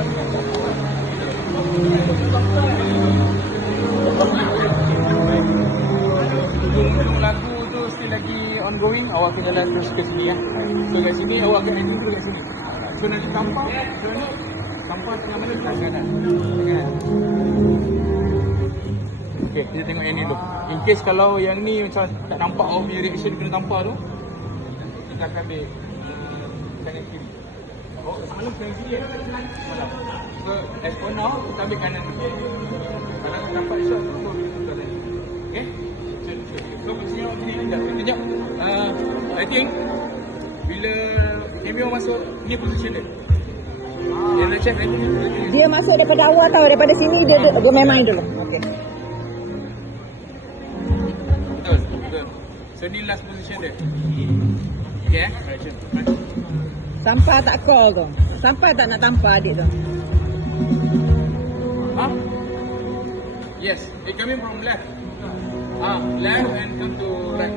Hujung lagu tu still lagi ongoing, awak kena jalan terus ke sini ya. So kat sini awak kena ending dulu kat sini. So nanti tampar, tengah mana kat kanan. Okay, kita tengok yang ni dulu. In case kalau yang ni macam tak nampak awak punya reaction kena tampar tu, kita akan ambil tangan kiri. Oh, semalam tangan kiri kan? Semalam. So, as for now, kita ambil kanan dulu. Kalau nampak shot tu, kita tukar tadi. Okay? So, sini awak sini sekejap. I think, bila cameo masuk, ni position dia. Dia nak check lagi. Dia masuk daripada awal tau, daripada sini dia main dulu. Okey. Betul. So ni last position dia. Okay action. Sampah tak call tu. Sampai tak nak tampar adik tu. Huh? Yes, it coming from left. Left and come to right.